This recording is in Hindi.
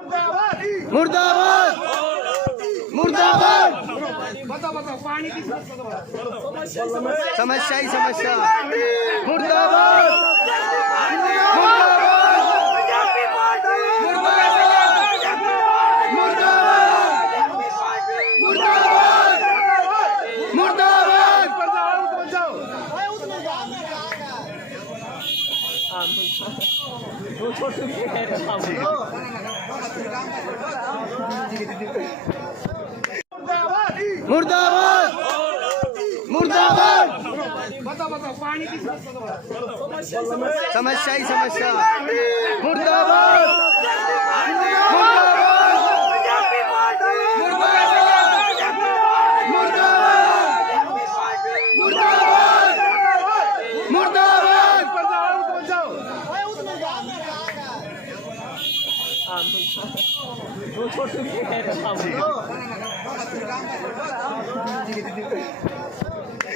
मुर्दाबाद मुर्दाबाद। समस्या ही समस्या। मुर्दाबाद मुर्दाबाद मुर्दाबाद। समस्या ही समस्या। मुर्दाबाद मुर्दाबाद।